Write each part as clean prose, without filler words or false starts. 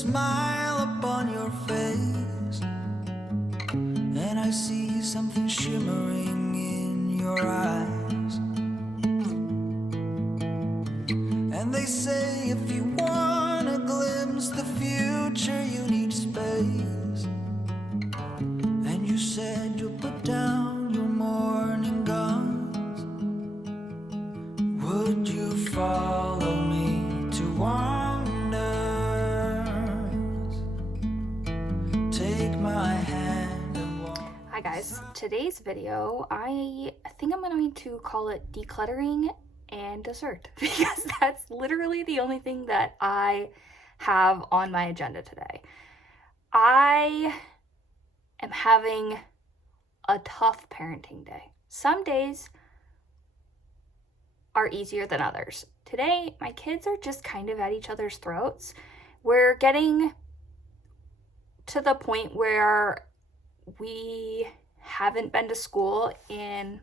smile upon your face, and I see something shimmering in your eyes. And they say if you want to glimpse the future, you need space. And you said you'll put down your morning guns. Would you follow me to wonders? Take my hand and walk. Hi guys, today's video, I think I'm going to call it decluttering and dessert because that's literally the only thing that I have on my agenda today. I am having a tough parenting day. Some days are easier than others. Today, my kids are just kind of at each other's throats. We're getting to the point where we haven't been to school in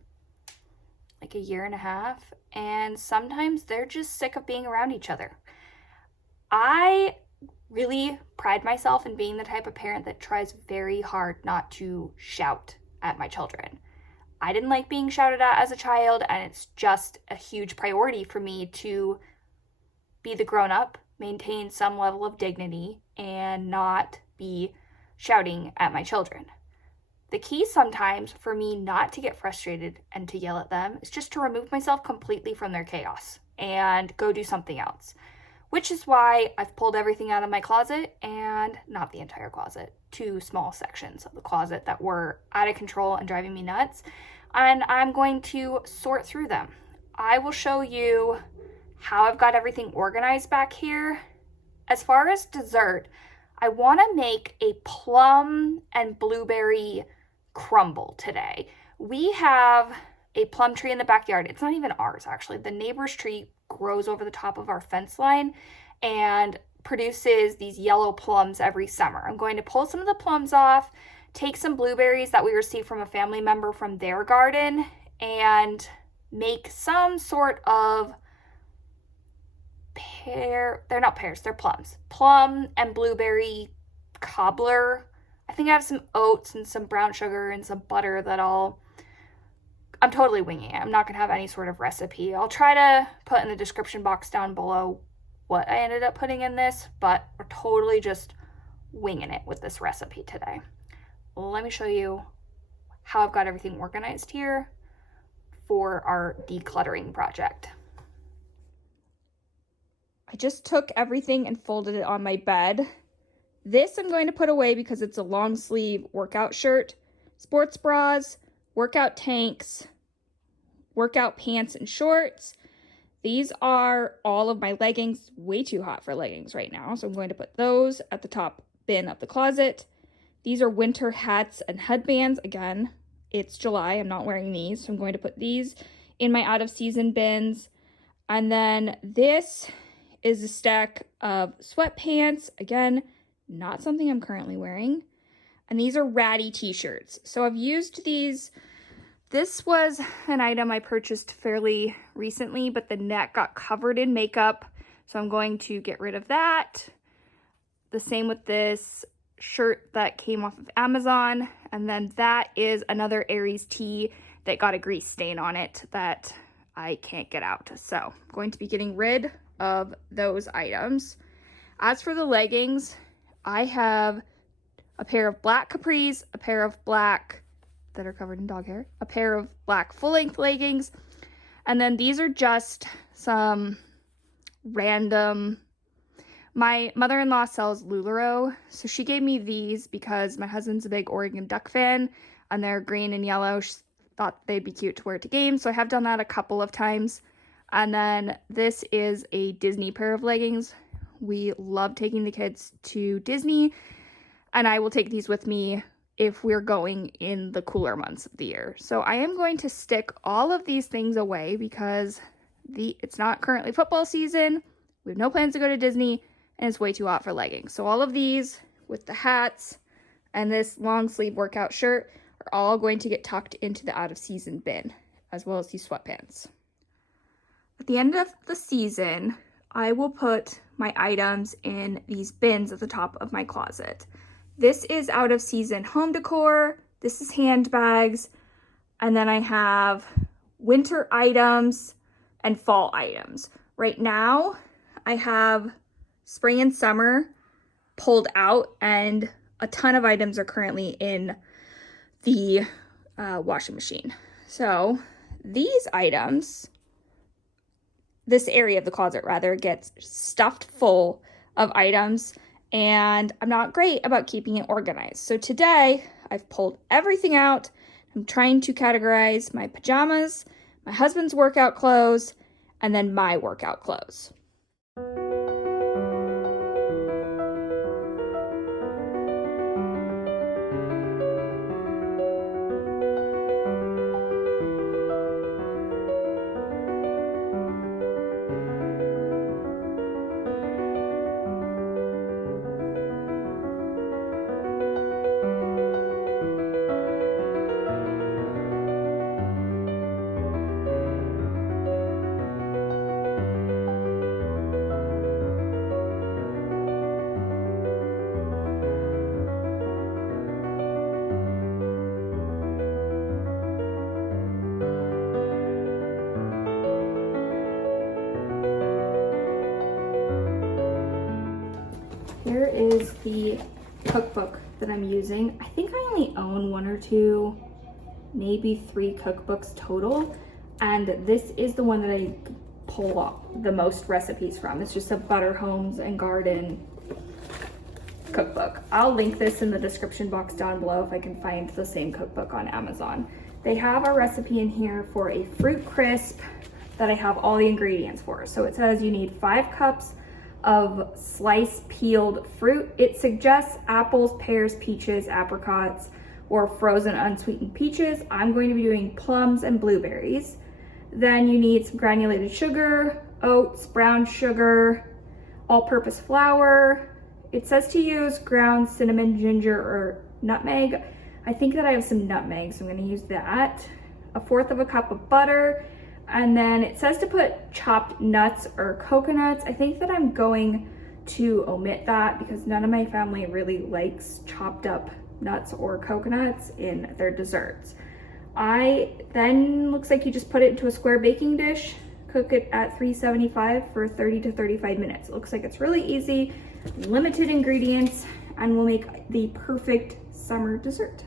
like a year and a half, and sometimes they're just sick of being around each other. I really pride myself in being the type of parent that tries very hard not to shout at my children. I didn't like being shouted at as a child, and it's just a huge priority for me to be the grown-up, maintain some level of dignity, and not be shouting at my children. The key sometimes for me not to get frustrated and to yell at them is just to remove myself completely from their chaos and go do something else. Which is why I've pulled everything out of my closet, and not the entire closet, 2 small sections of the closet that were out of control and driving me nuts. And I'm going to sort through them. I will show you how I've got everything organized back here. As far as dessert, I want to make a plum and blueberry crumble today. We have a plum tree in the backyard. It's not even ours, actually. The neighbor's tree grows over the top of our fence line and produces these yellow plums every summer. I'm going to pull some of the plums off, take some blueberries that we received from a family member from their garden, and make some sort of they're not pears, they're plums. Plum and blueberry cobbler. I think I have some oats and some brown sugar and some butter that I'm totally winging it. I'm not going to have any sort of recipe. I'll try to put in the description box down below what I ended up putting in this, but we're totally just winging it with this recipe today. Let me show you how I've got everything organized here for our decluttering project. I just took everything and folded it on my bed. This I'm going to put away because it's a long sleeve workout shirt, sports bras, workout tanks, workout pants and shorts. These are all of my leggings. Way too hot for leggings right now, so I'm going to put those at the top bin of the closet. These are winter hats and headbands. Again, it's July. I'm not wearing these, so I'm going to put these in my out of season bins. And then this is a stack of sweatpants. Again, not something I'm currently wearing. And these are ratty t-shirts. So I've used these. This was an item I purchased fairly recently, but the neck got covered in makeup. So I'm going to get rid of that. The same with this shirt that came off of Amazon. And then that is another Aries tee that got a grease stain on it that I can't get out. So I'm going to be getting rid of those items. As for the leggings, I have a pair of black capris, a pair of black that are covered in dog hair, a pair of black full-length leggings, and then these are just some random. My mother-in-law sells LuLaRoe, so she gave me these because my husband's a big Oregon Duck fan, and they're green and yellow. She thought they'd be cute to wear to games, so I have done that a couple of times. And then this is a Disney pair of leggings. We love taking the kids to Disney, and I will take these with me if we're going in the cooler months of the year. So I am going to stick all of these things away because it's not currently football season. We have no plans to go to Disney, and it's way too hot for leggings. So all of these with the hats and this long sleeve workout shirt are all going to get tucked into the out of season bin, as well as these sweatpants. At the end of the season, I will put my items in these bins at the top of my closet. This is out of season home decor. This is handbags. And then I have winter items and fall items. Right now, I have spring and summer pulled out, and a ton of items are currently in the washing machine. So these items, this area of the closet rather, gets stuffed full of items, and I'm not great about keeping it organized. So today I've pulled everything out. I'm trying to categorize my pajamas, my husband's workout clothes, and then my workout clothes. Here is the cookbook that I'm using. I think I only own 1 or 2, maybe 3 cookbooks total. And this is the one that I pull off the most recipes from. It's just a Butter Homes and Garden cookbook. I'll link this in the description box down below if I can find the same cookbook on Amazon. They have a recipe in here for a fruit crisp that I have all the ingredients for. So it says you need 5 cups of sliced peeled fruit. It suggests apples, pears, peaches, apricots, or frozen unsweetened peaches. I'm going to be doing plums and blueberries. Then you need some granulated sugar, oats, brown sugar, all-purpose flour. It says to use ground cinnamon, ginger, or nutmeg. I think that I have some nutmeg, so I'm going to use that. 1/4 cup of butter. And then it says to put chopped nuts or coconuts. I think that I'm going to omit that because none of my family really likes chopped up nuts or coconuts in their desserts. Then looks like you just put it into a square baking dish, cook it at 375 for 30 to 35 minutes. It looks like it's really easy, limited ingredients, and will make the perfect summer dessert.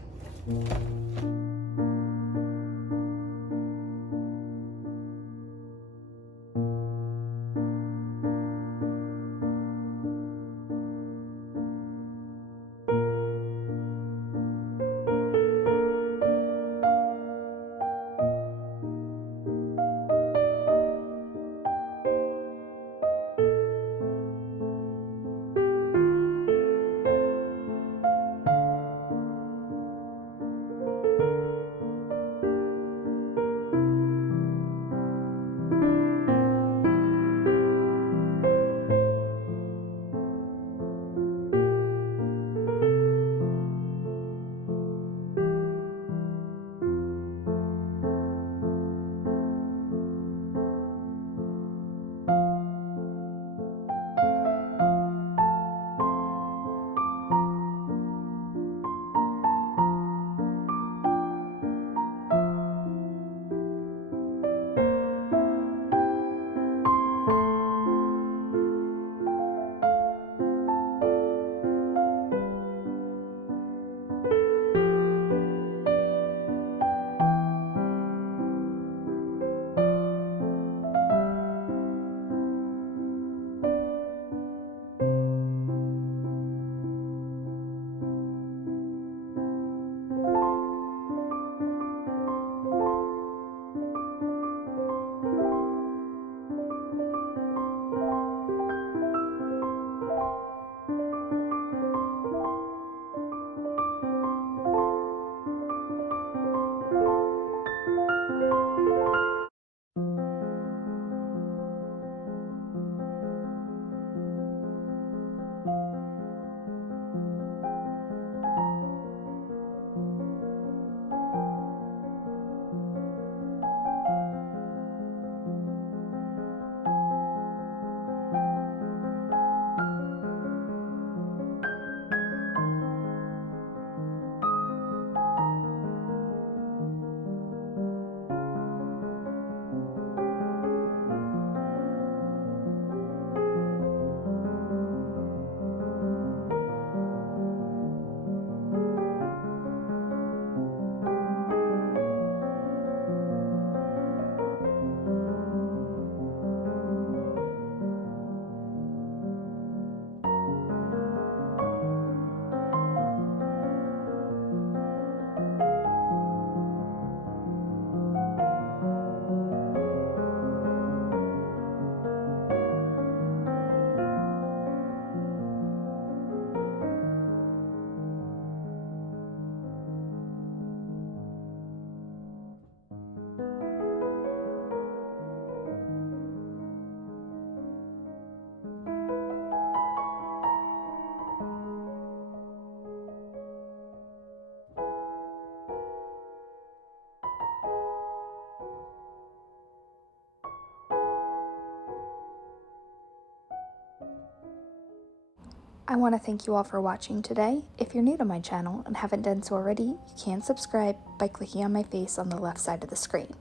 I want to thank you all for watching today. If you're new to my channel and haven't done so already, you can subscribe by clicking on my face on the left side of the screen.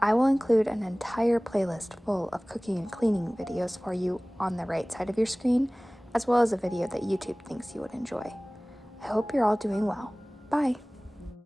I will include an entire playlist full of cooking and cleaning videos for you on the right side of your screen, as well as a video that YouTube thinks you would enjoy. I hope you're all doing well. Bye!